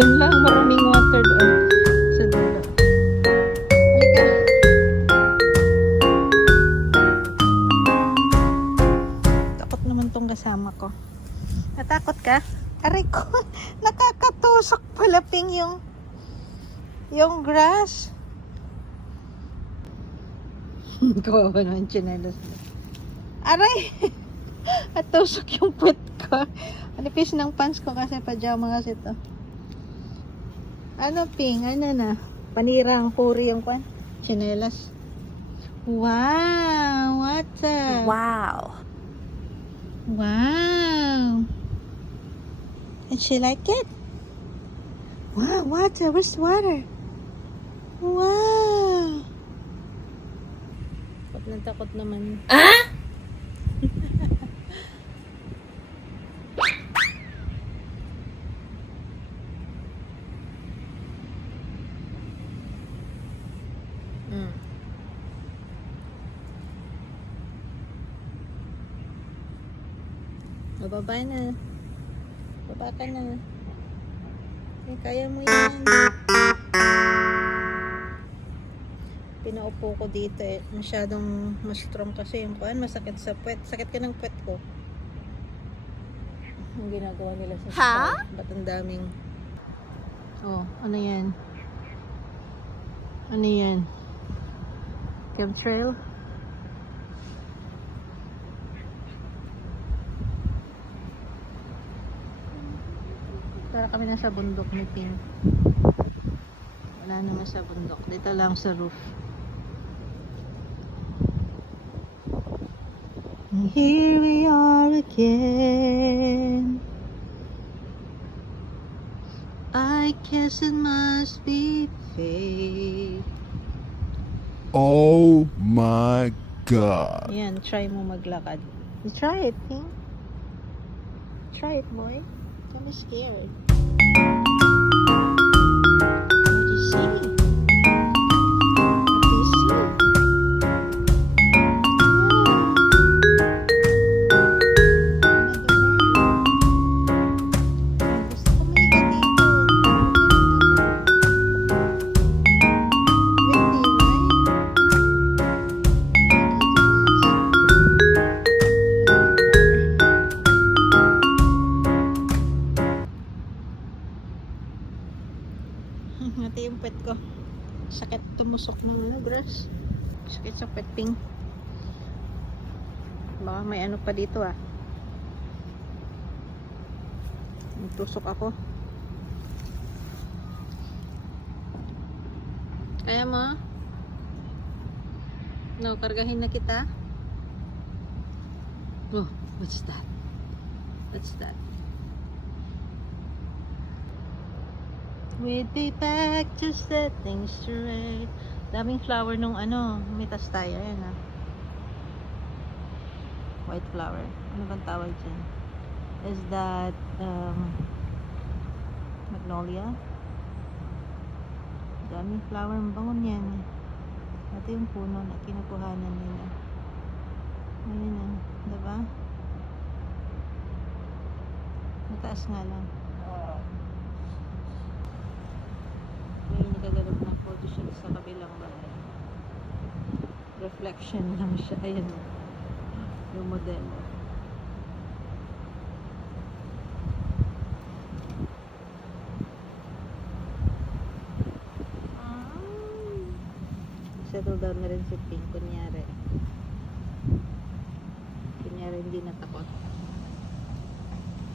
Doon lang, maraming water doon. Sa dulo. Halika. Takot naman tong kasama ko. Natakot ka? Aray ko, nakakatusok pala Ping yung grass. Kawawa naman tsinelas. Aray! At tusok yung puwet ko. Manipis ng pants ko kasi pajama kasi to. Ano Ping? Ano na? Panirang puri yung kwan? Tsinelas. Wow! Water! Wow. Wow! And she like it? Wow, water. Where's water? Wow! Takot naman. Ah? Bababa na. Baba ka na. Eh, kaya mo yan. Pinaupo ko dito eh. Masyadong mas strong kasi yung kuan. Masakit sa puwet. Sakit ka ng puwet ko. Ang ginagawa nila sa spa. Ba't ang daming... Oh, ano yan? Ano yan? Chemtrail? Para kami nasa bundok ni Ping. Wala naman sa bundok. Dito lang sa roof. And here we are again. I guess it must be fate. Oh my God. Yan, try mo maglakad. You try it, Ping. Try it, boy. Don't be scared. What do you see? What do you see? Gusto ko mahiga dito. Windy, right? Mati yung pet ko. Sakit tumusok ng grass. Sakit sa pet Ping. Baka may ano pa dito ah. Tusok ako. Kaya mo? No, kargahin na kita. Oh, what's that? What's that? We'd be back to set things straight. Daming flower nung ano, mitas tayo. Ayan ah. White flower. Ano bang tawag dyan? Is that magnolia? Daming flower. Ang bango niyan. Ito yung puno na kinukuhanan nila. Ayan ah. Diba? Mataas nga lang. May nagagalap ng photo shoot sa kabilang bahay. Reflection lang siya. Ayan o. Yung modelo. Settle down na rin si Ping. Kunyari hindi natakot.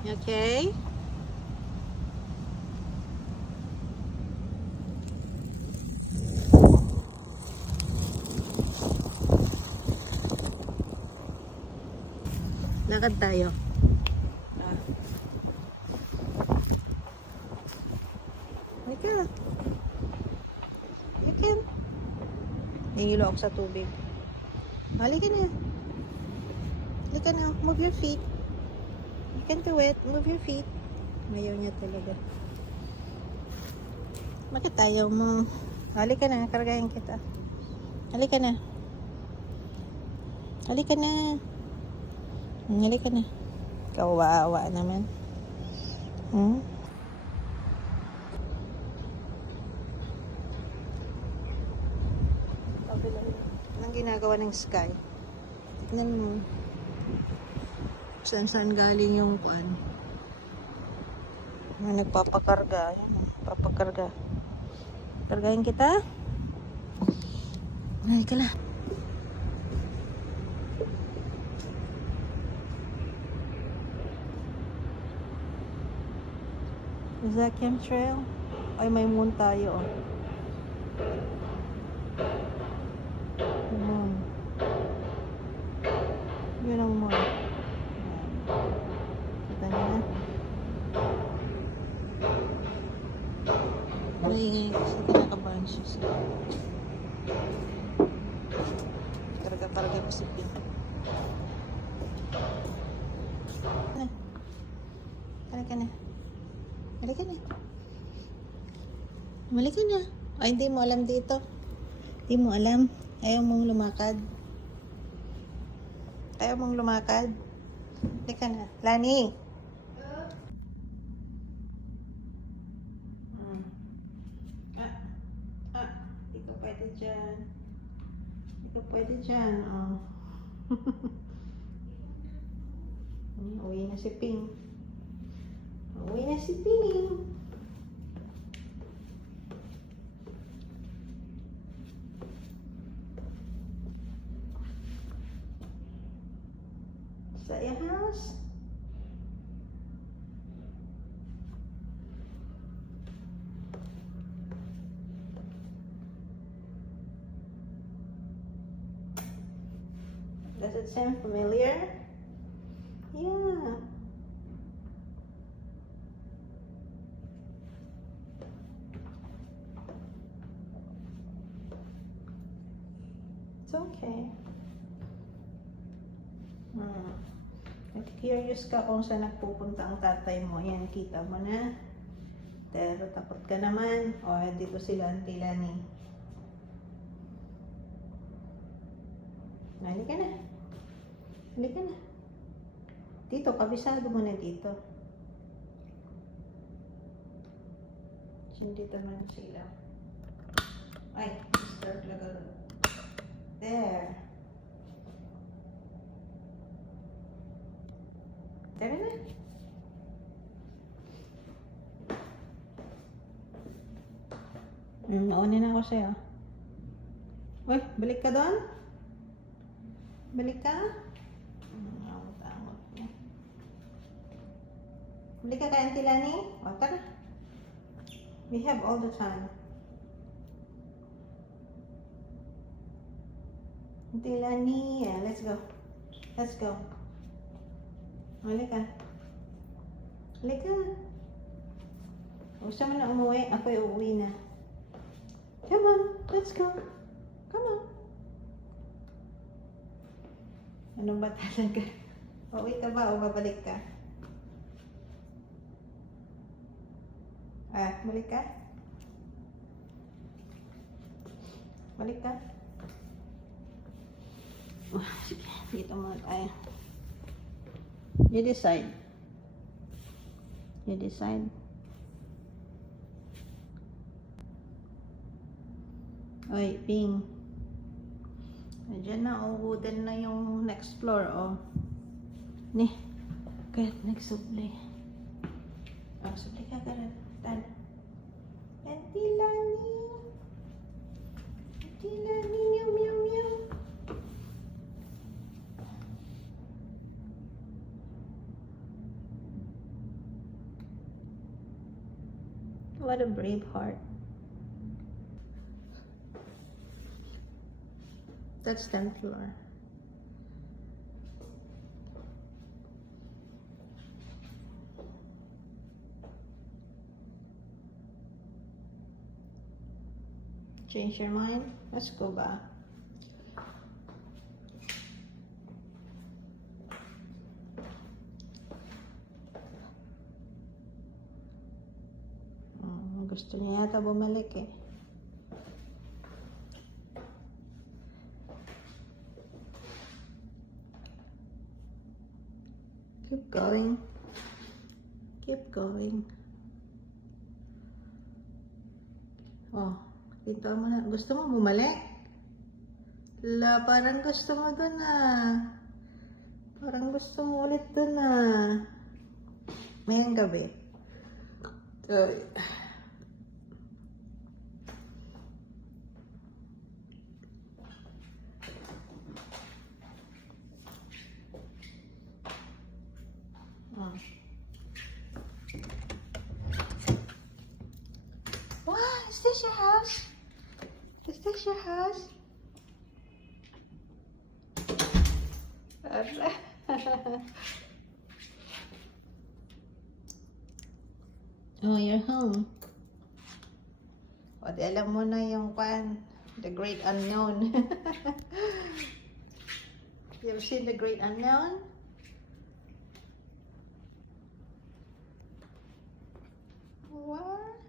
Okay? Lakad tayo. Halika. Halika. Nahihilo ako sa tubig. Halika na. Halika na. Move your feet. You can do it. Move your feet. Mayaw niya talaga. Bakit tayo mo? Halika na. Kargahin kita. Halika na. Halika na. Halika na. Kawawa naman. ginagawa ng Sky. Tignan mo. Saan galing yung kuan. Nagpapakarga. Ayan, papakarga. Kargahin kita. Ay, kala. Is that chemtrail? Ay, may moon tayo. Moon. Yun ang moon. Kita niyo na? Maingay kasi kinakabansya siya. Karga-karga ko si Pink. Halika na. Halika na. Halika na. Ay, hindi mo alam dito. Hindi mo alam. Ayaw mong lumakad. Ayaw mong lumakad. Halika na. Lani! Hindi ka pwede dyan. Hindi ka pwede dyan. Oh. Uwi na si Ping. Uwi na si Ping. Is that your house? Does it sound familiar? Yeah. It's okay. Curious ka kung saan nagpupunta ang tatay mo. Yan, kita mo na. Pero takot ka naman. O, dito sila ang tila ni. Halika na. Halika na. Dito, kabisado mo na dito. Dito man sila. Ay, start talaga. There. Tara na. Nauna na ako sa'yo. Uy, balik ka doon? Balik ka? Tangot niya. Balik ka kay Auntie Lani? O, tara. We have all the time. Auntie Lani, yeah, let's go. Let's go. Halika. Halika. Gusto mo na umuwi? Ako'y uuwi na. Come on, let's go. Come on. Ano ba talaga? Uuwi ka ba o babalik ka? Balik ka? Balik ka? Sige, dito muna tayo. You decide. You decide. Oy, Ping. Diyan na, wooden na yung next floor, oh. Ni, kahit nagsubli. Subli ka, karatan. Auntie Lani. Auntie Lani, meow, meow, meow. What a brave heart. That's 10th floor. Change your mind? Let's go back. Gusto niya yata bumalik eh. Keep going. Keep going. Oh, pinto mo na. Gusto mo bumalik? La, parang gusto mo dun ah. Parang gusto mo ulit dun ah. Mayang gabi. Ay. Wow, is this your house? Is this your house? Ala. Oh, you're home. O, di alam mo na yung the great unknown. You ever seen the great unknown? What?